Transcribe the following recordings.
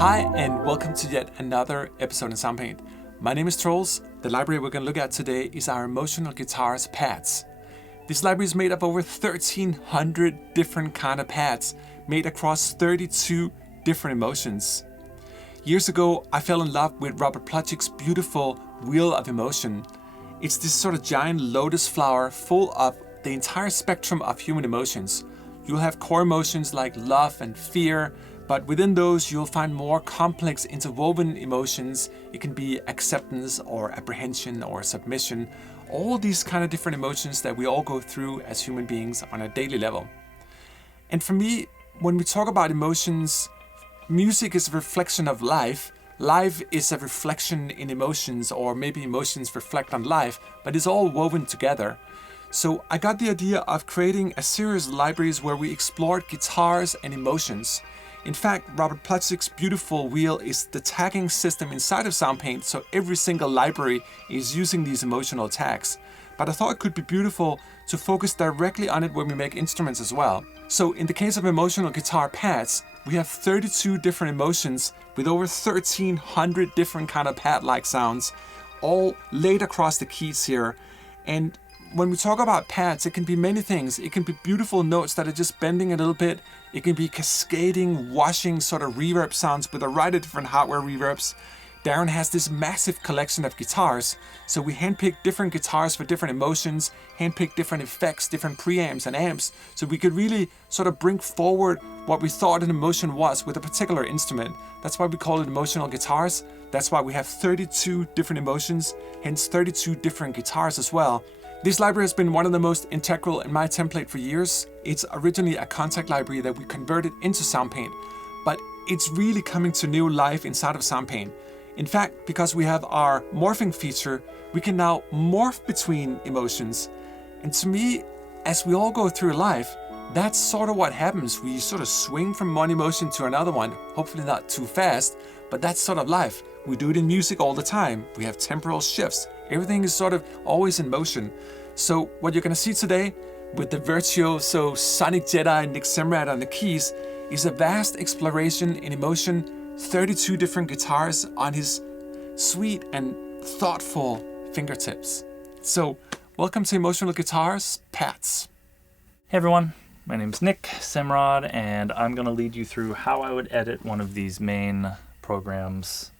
Hi, and welcome to yet another episode in Soundpaint. My name is Troels. The library we're going to look at today is our emotional guitars pads. This library is made of over 1,300 different kind of pads, made across 32 different emotions. Years ago, I fell in love with Robert Plutchik's beautiful Wheel of Emotion. It's this sort of giant lotus flower full of the entire spectrum of human emotions. You'll have core emotions like love and fear, but within those you'll find more complex interwoven emotions. It can be acceptance or apprehension or submission, all these kind of different emotions that we all go through as human beings on a daily level. And for me, when we talk about emotions, music is a reflection of life. Life is a reflection in emotions, or maybe emotions reflect on life, but it's all woven together. So I got the idea of creating a series of libraries where we explored guitars and emotions. In fact, Robert Plutchik's beautiful wheel is the tagging system inside of Soundpaint, so every single library is using these emotional tags. But I thought it could be beautiful to focus directly on it when we make instruments as well. So in the case of emotional guitar pads, we have 32 different emotions with over 1,300 different kind of pad-like sounds, all laid across the keys here. And when we talk about pads, it can be many things. It can be beautiful notes that are just bending a little bit. It can be cascading, washing sort of reverb sounds with a variety of different hardware reverbs. Darren has this massive collection of guitars, so we handpick different guitars for different emotions, handpick different effects, different preamps and amps, so we could really sort of bring forward what we thought an emotion was with a particular instrument. That's why we call it emotional guitars. That's why we have 32 different emotions, hence 32 different guitars as well. This library has been one of the most integral in my template for years. It's originally a contact library that we converted into Soundpaint, but it's really coming to new life inside of Soundpaint. In fact, because we have our morphing feature, we can now morph between emotions. And to me, as we all go through life, that's sort of what happens. We sort of swing from one emotion to another one, hopefully not too fast, but that's sort of life. We do it in music all the time. We have temporal shifts. Everything is sort of always in motion. So what you're going to see today with the virtuoso Sonic Jedi Nick Semrad on the keys is a vast exploration in emotion, 32 different guitars on his sweet and thoughtful fingertips. So welcome to Emotional Guitars, Pats. Hey everyone, my name's Nick Semrad, and I'm going to lead you through how I would edit one of these main programs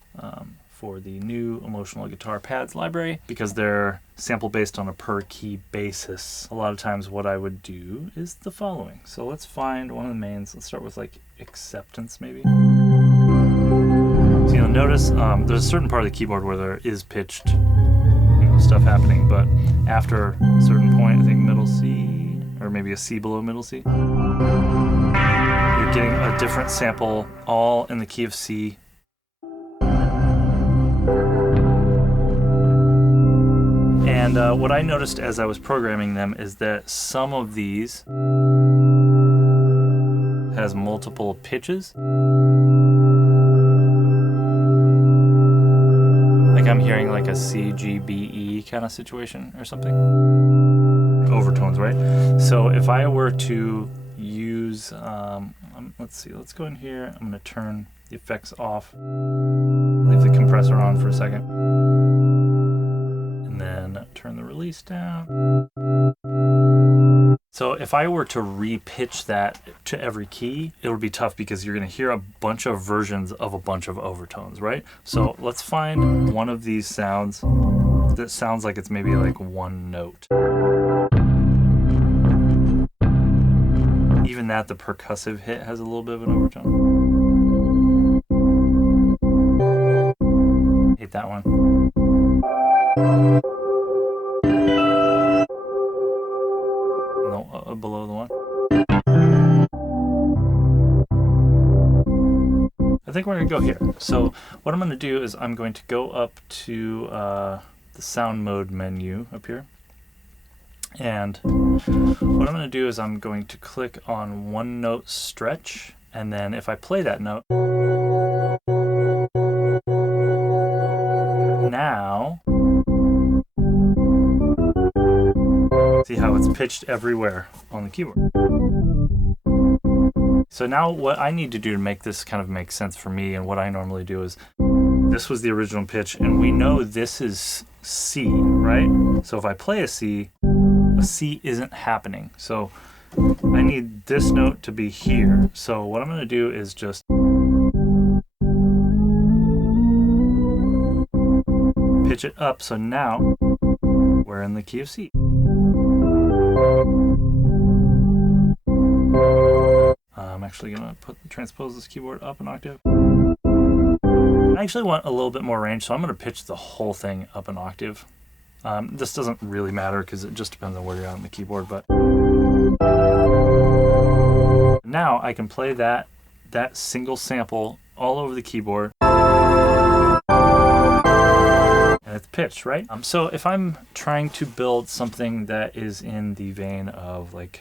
for the new emotional guitar pads library, because they're sample based on a per key basis. A lot of times what I would do is the following. So let's find one of the mains. Let's start with like acceptance maybe. So you'll notice there's a certain part of the keyboard where there is pitched stuff happening, but after a certain point, I think middle C, or maybe a C below middle C, you're getting a different sample all in the key of C. And what I noticed as I was programming them is that some of these has multiple pitches. Like I'm hearing like a C, G, B, E kind of situation or something. Overtones, right? So if I were to use, let's see, let's go in here. I'm going to turn the effects off. Leave the compressor on for a second. Then turn the release down. So if I were to re-pitch that to every key, it would be tough because you're going to hear a bunch of versions of a bunch of overtones, right? So let's find one of these sounds that sounds like it's maybe like one note. Even that, the percussive hit has a little bit of an overtone. Hate that one. No, below the one. I think we're going to go here. So what I'm going to do is I'm going to go up to the sound mode menu up here. And what I'm going to do is I'm going to click on one note stretch. And then if I play that note, now see how it's pitched everywhere on the keyboard. So now what I need to do to make this kind of make sense for me, and what I normally do is, this was the original pitch, and we know this is C, right? So if I play a C isn't happening. So I need this note to be here. So what I'm going to do is just pitch it up. So now we're in the key of C. I'm actually going to transpose this keyboard up an octave. I actually want a little bit more range, so I'm going to pitch the whole thing up an octave. This doesn't really matter because it just depends on where you're at on the keyboard, but now I can play that single sample all over the keyboard, and it's pitched, right? So if I'm trying to build something that is in the vein of like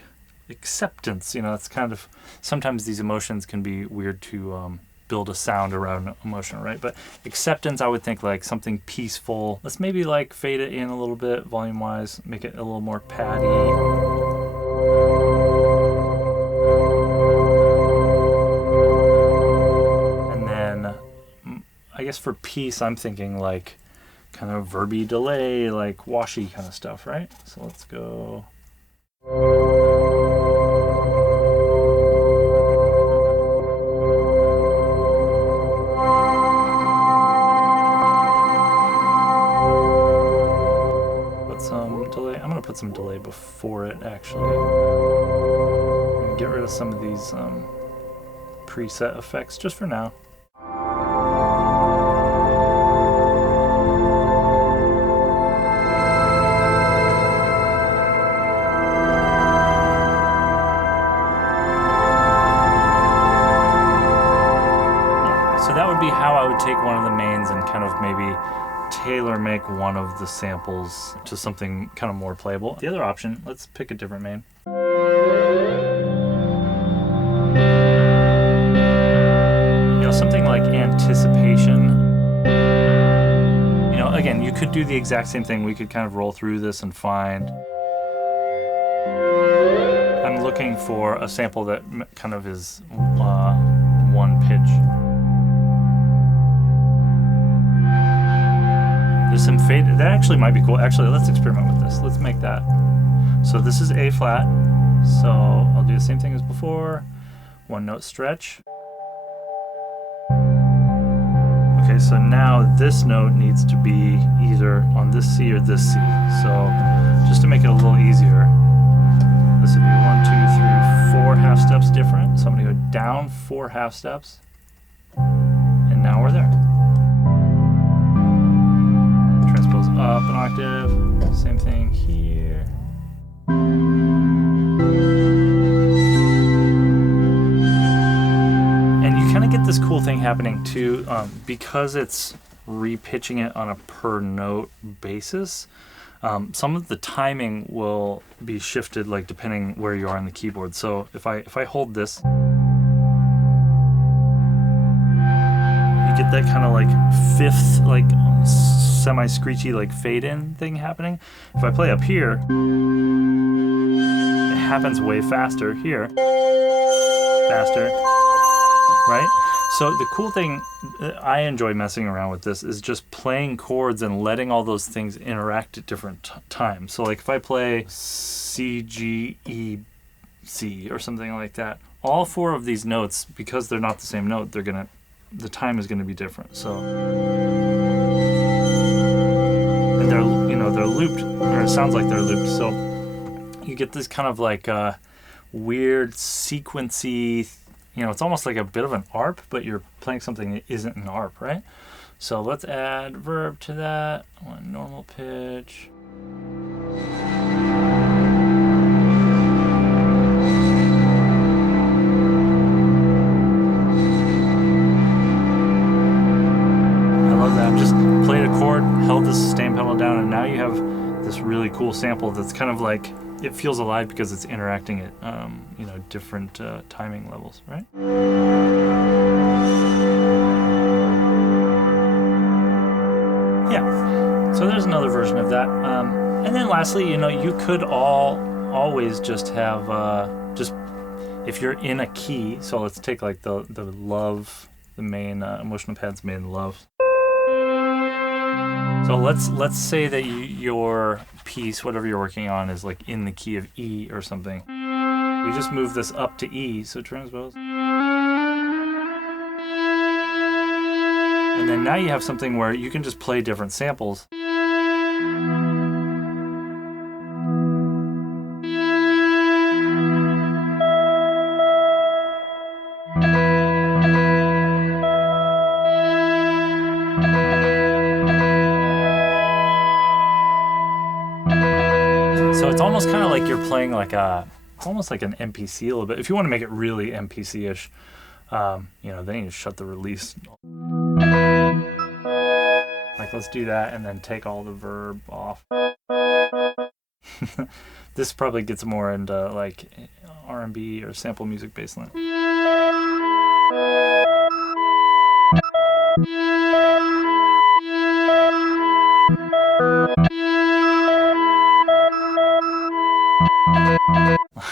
acceptance, you know, it's kind of, sometimes these emotions can be weird to build a sound around emotion, right? But acceptance, I would think like something peaceful. Let's maybe like fade it in a little bit volume wise, make it a little more patty. And then I guess for peace, I'm thinking like kind of verby delay, like washy kind of stuff, right? So let's go. I'm going to put some delay before it, actually. And get rid of some of these preset effects just for now. Yeah, so that would be how I would take one of the mains and kind of maybe tailor make one of the samples to something kind of more playable. The other option, let's pick a different main. You know, something like anticipation. You know, again, you could do the exact same thing. We could kind of roll through this and find. I'm looking for a sample that kind of is one pitch. There's some fade. That actually might be cool. Actually, let's experiment with this. Let's make that. So this is A flat. So I'll do the same thing as before. One note stretch. Okay, so now this note needs to be either on this C or this C. So just to make it a little easier, this would be 1, 2, 3, 4 half steps different. So I'm gonna go down 4 half steps. And now we're there. Up an octave, same thing here. And you kind of get this cool thing happening too, because it's repitching it on a per note basis. Some of the timing will be shifted, like depending where you are on the keyboard. So if I hold this, you get that kind of like fifth, like semi-screechy like fade-in thing happening. If I play up here, it happens way faster here. Faster, right? So the cool thing, I enjoy messing around with this, is just playing chords and letting all those things interact at different times. So like if I play C, G, E, C or something like that, all 4 of these notes, because they're not the same note, the time is gonna be different. So they're looped, or it sounds like they're looped, so you get this kind of like weird sequency, you know, it's almost like a bit of an arp, but you're playing something that isn't an arp, right? So let's add verb to that, one normal pitch. Just played a chord, held the sustain pedal down, and now you have this really cool sample that's kind of like, it feels alive because it's interacting at you know, different timing levels, right? Yeah, so there's another version of that. And then lastly, you know, you could always just have if you're in a key, so let's take like the love, the main emotional pad's main love. So let's say that your piece, whatever you're working on, is like in the key of E or something. We just move this up to E, so transpose. And then now you have something where you can just play different samples. So it's almost kind of like you're playing like it's almost like an MPC a little bit. If you want to make it really MPC-ish, then you just shut the release. Like, let's do that and then take all the verb off. This probably gets more into like R&B or sample music baseline.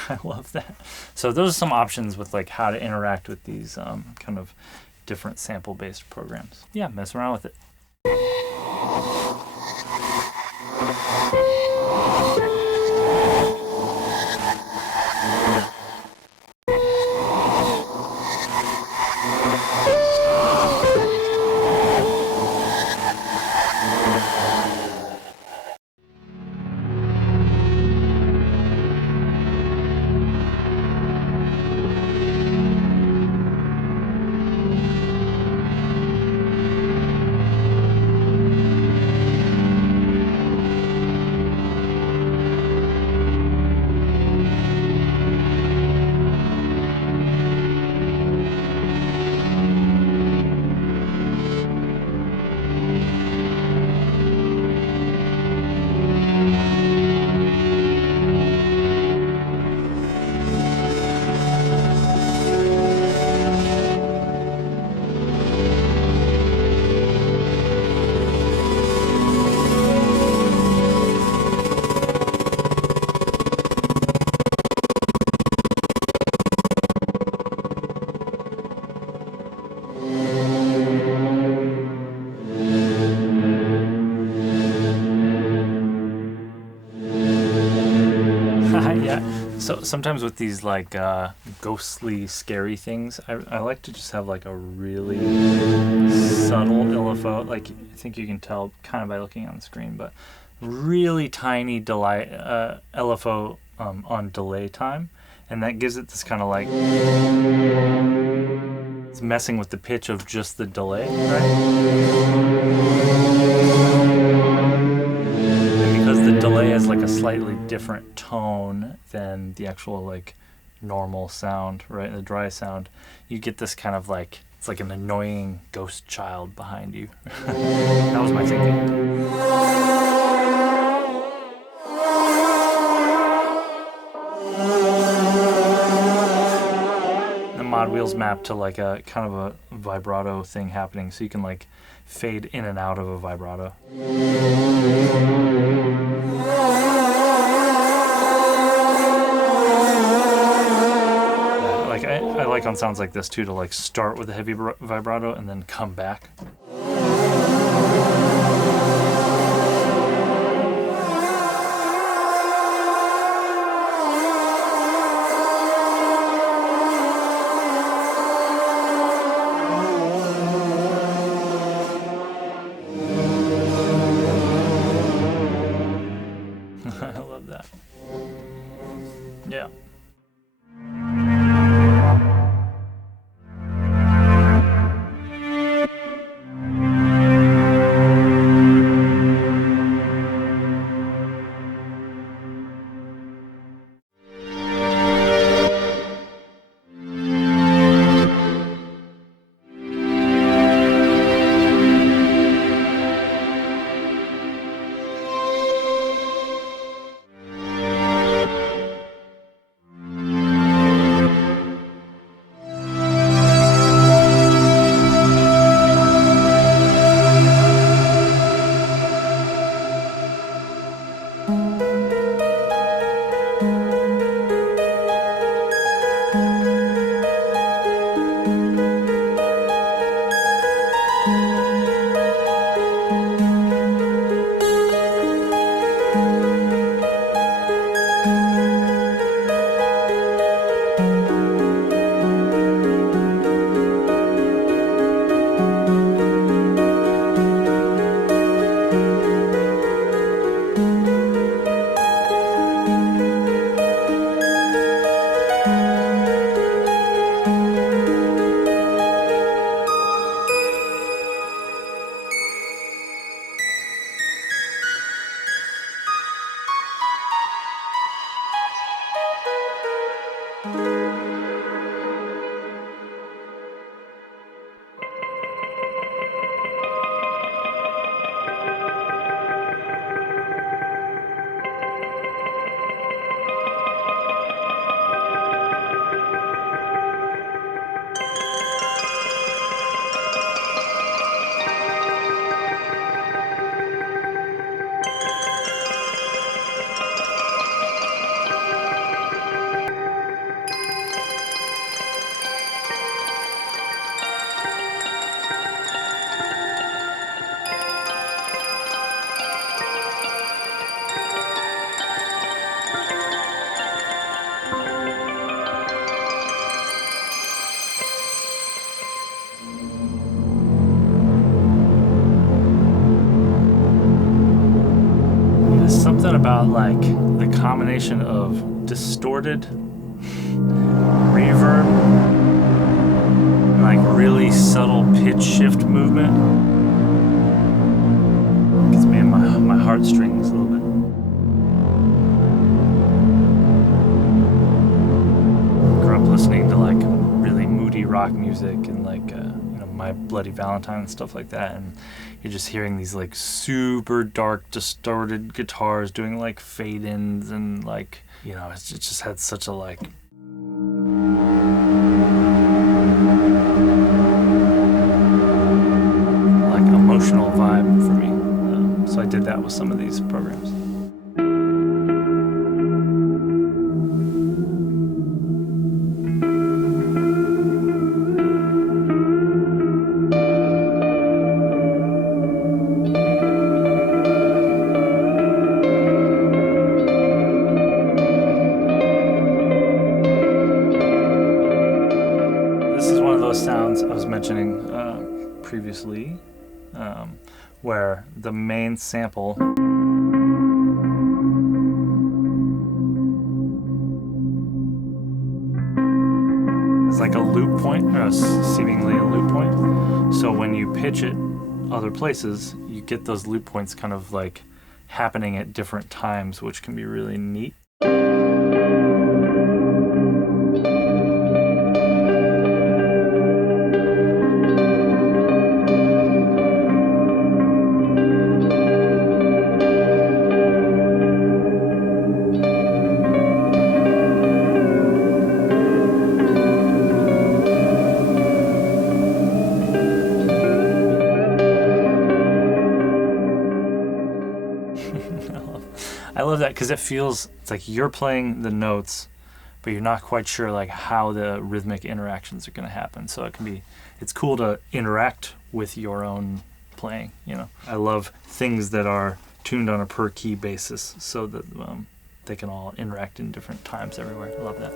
I love that. So those are some options with like how to interact with these kind of different sample-based programs. Yeah, mess around with it. So sometimes with these like ghostly, scary things, I like to just have like a really subtle LFO. Like, I think you can tell kind of by looking on the screen, but really tiny delay LFO on delay time, and that gives it this kind of like it's messing with the pitch of just the delay, right? Because the delay has like a slightly different tone than the actual like normal sound, right? The dry sound, you get this kind of like, it's like an annoying ghost child behind you. That was my thinking. The mod wheels map to like a kind of a vibrato thing happening, so you can like fade in and out of a vibrato. I like on sounds like this too to like start with a heavy vibrato and then come back. I love that. Yeah. something about like the combination of distorted reverb and like really subtle pitch shift movement. Gets me in my heartstrings a little bit. Grew up listening to like really moody rock music and like My Bloody Valentine and stuff like that, and you're just hearing these like super dark distorted guitars doing like fade-ins and like, it just had such a like emotional vibe for me. So I did that with some of these programs. Sounds I was mentioning previously, where the main sample is like a loop point, or seemingly a loop point. So when you pitch it other places, you get those loop points kind of like happening at different times, which can be really neat. I love that because it's like you're playing the notes, but you're not quite sure like how the rhythmic interactions are going to happen. So it's cool to interact with your own playing. I love things that are tuned on a per key basis so that they can all interact in different times everywhere. I love that.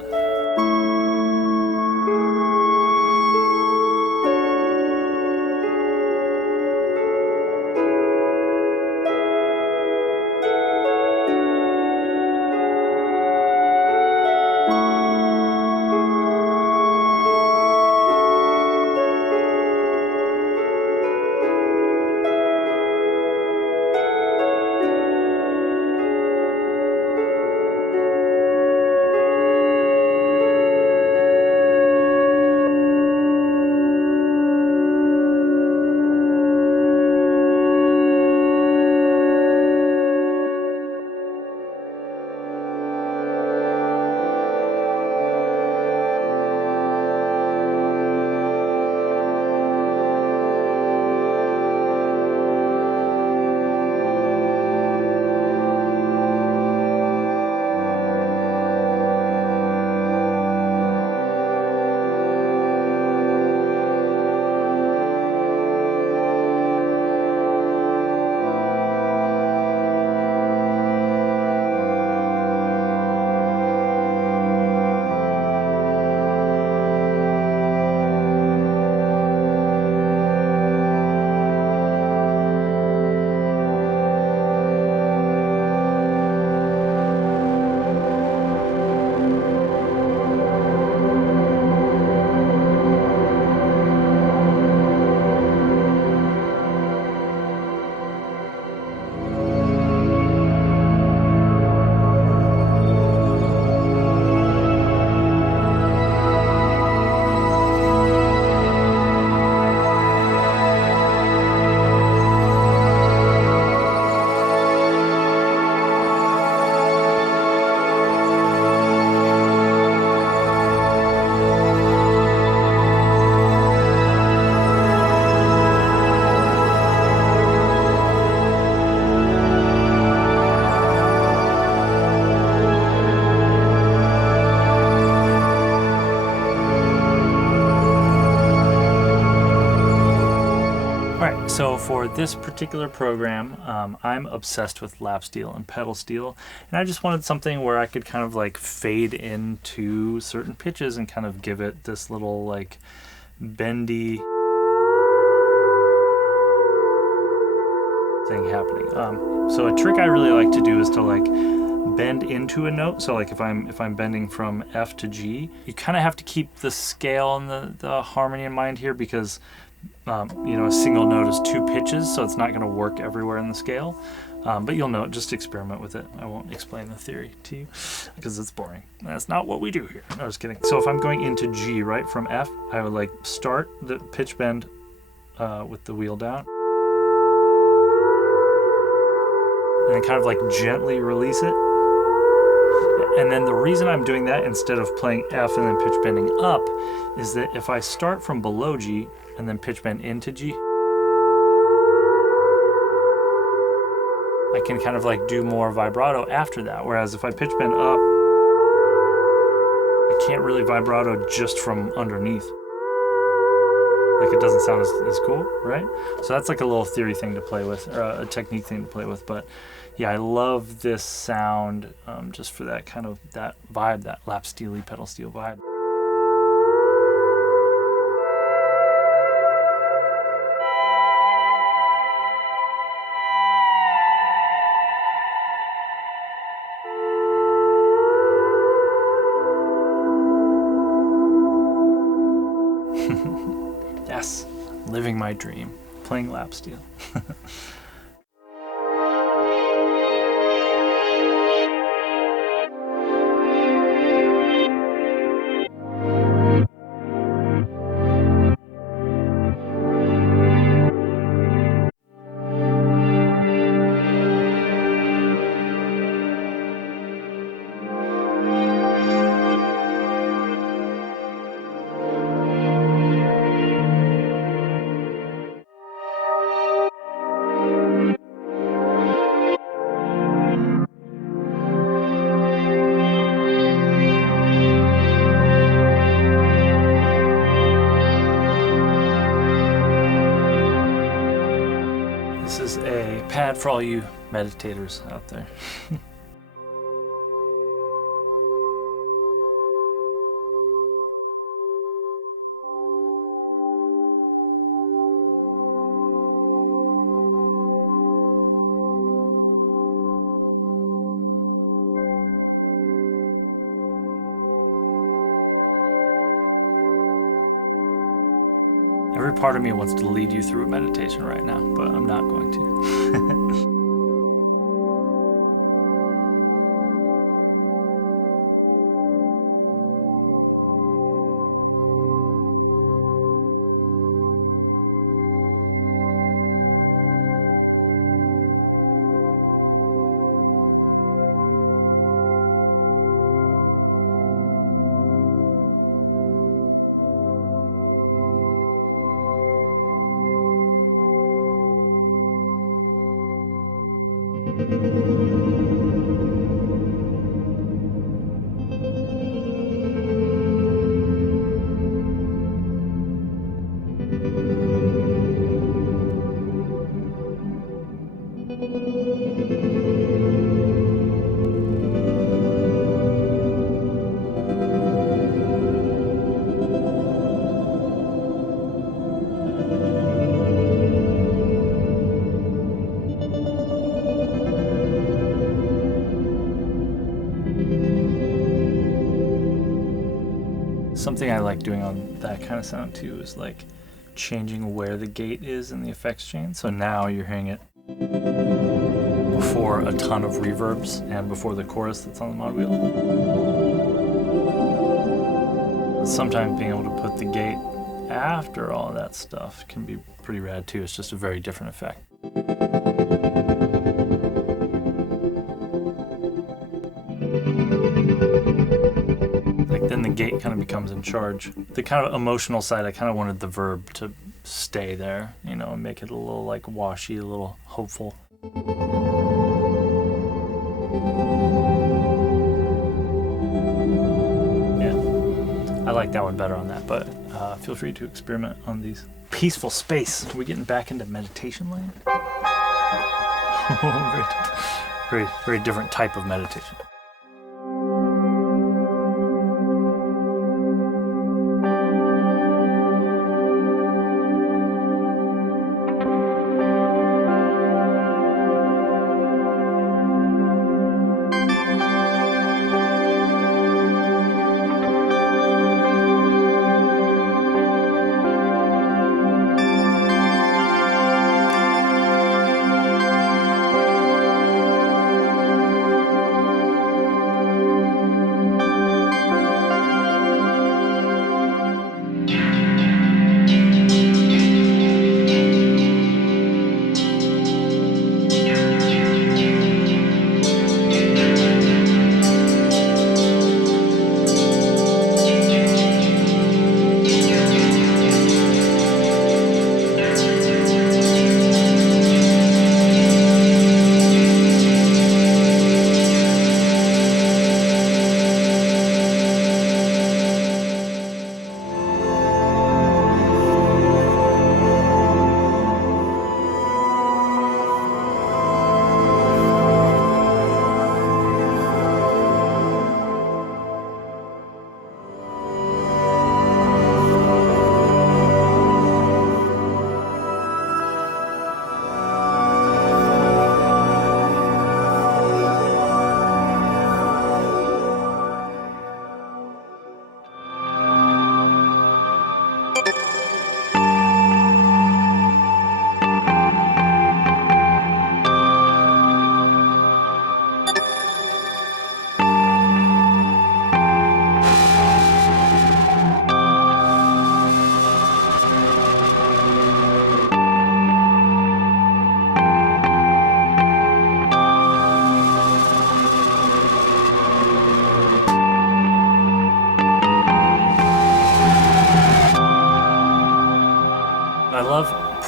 So for this particular program, I'm obsessed with lap steel and pedal steel, and I just wanted something where I could kind of like fade into certain pitches and kind of give it this little like bendy thing happening. So a trick I really like to do is to like bend into a note. So like if I'm bending from F to G, you kind of have to keep the scale and the harmony in mind here, because you know, a single note is 2 pitches, so it's not going to work everywhere in the scale. But you'll know it. Just experiment with it. I won't explain the theory to you because it's boring. That's not what we do here. No, just kidding. So if I'm going into G, right, from F, I would like start the pitch bend with the wheel down, and then kind of like gently release it. And then the reason I'm doing that instead of playing F and then pitch bending up is that if I start from below G and then pitch bend into G, I can kind of like do more vibrato after that. Whereas if I pitch bend up, I can't really vibrato just from underneath. Like, it doesn't sound as cool, right? So that's like a little theory thing to play with, or a technique thing to play with. But yeah, I love this sound just for that kind of, that vibe, that lap steely, pedal steel vibe. Yes, living my dream, playing lap steel. This is a pad for all you meditators out there. Every part of me wants to lead you through a meditation right now, but I'm not going to. Something I like doing on that kind of sound too is like changing where the gate is in the effects chain. So now you're hearing it before a ton of reverbs and before the chorus that's on the mod wheel. Sometimes being able to put the gate after all that stuff can be pretty rad too. It's just a very different effect. Then the gate kind of becomes in charge. The kind of emotional side, I kind of wanted the verb to stay there, you know, and make it a little like washy, a little hopeful. Yeah, I like that one better on that, but feel free to experiment on these. Peaceful space. Are we getting back into meditation land? very, very different type of meditation.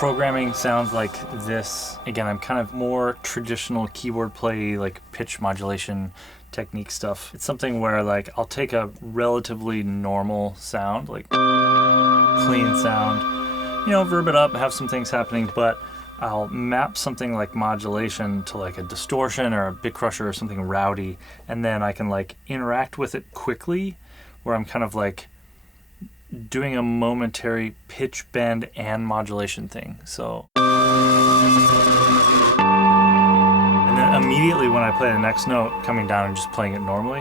programming sounds like this. Again, I'm kind of more traditional keyboard play, like pitch modulation technique stuff. It's something where like I'll take a relatively normal sound, like clean sound, verb it up, have some things happening, but I'll map something like modulation to like a distortion or a bit crusher or something rowdy, and then I can like interact with it quickly, where I'm kind of like doing a momentary pitch bend and modulation thing. So, and then immediately when I play the next note, coming down and just playing it normally.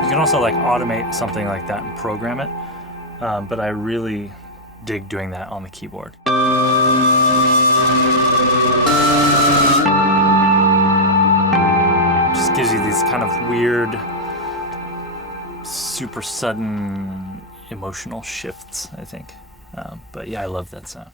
You can also like automate something like that and program it, but I really dig doing that on the keyboard. Just gives you these kind of weird, super sudden emotional shifts, I think. But yeah, I love that sound.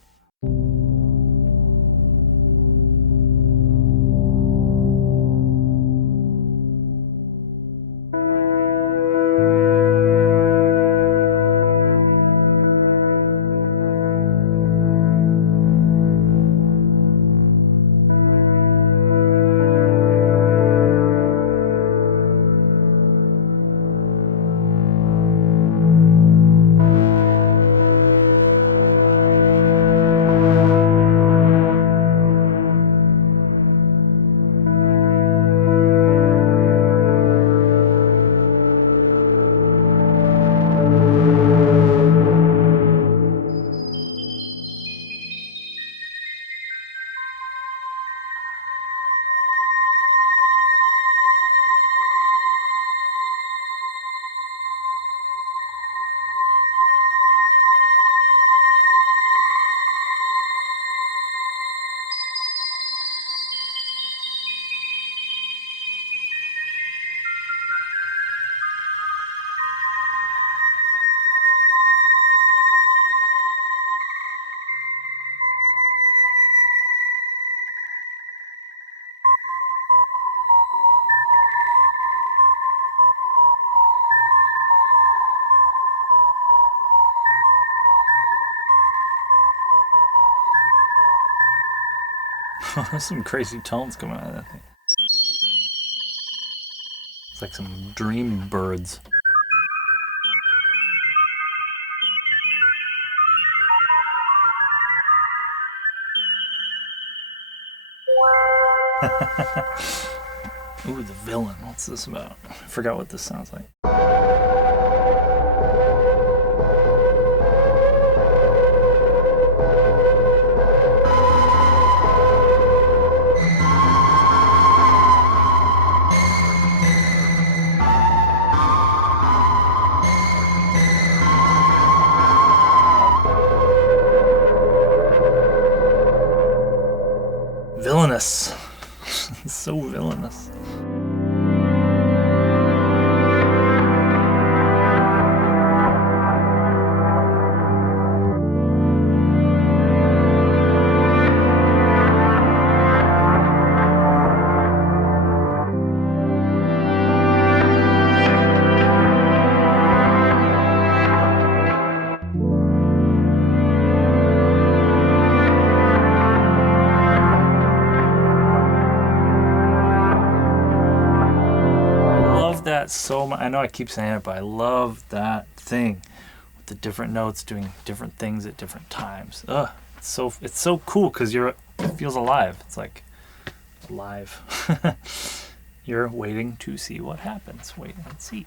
There's some crazy tones coming out of that thing. It's like some dream birds. Ooh, the villain. What's this about? I forgot what this sounds like. Villainous. So villainous. So much. I know I keep saying it, but I love that thing with the different notes doing different things at different times. It's so cool because it feels alive. It's like live. You're waiting to see what happens. Wait and see.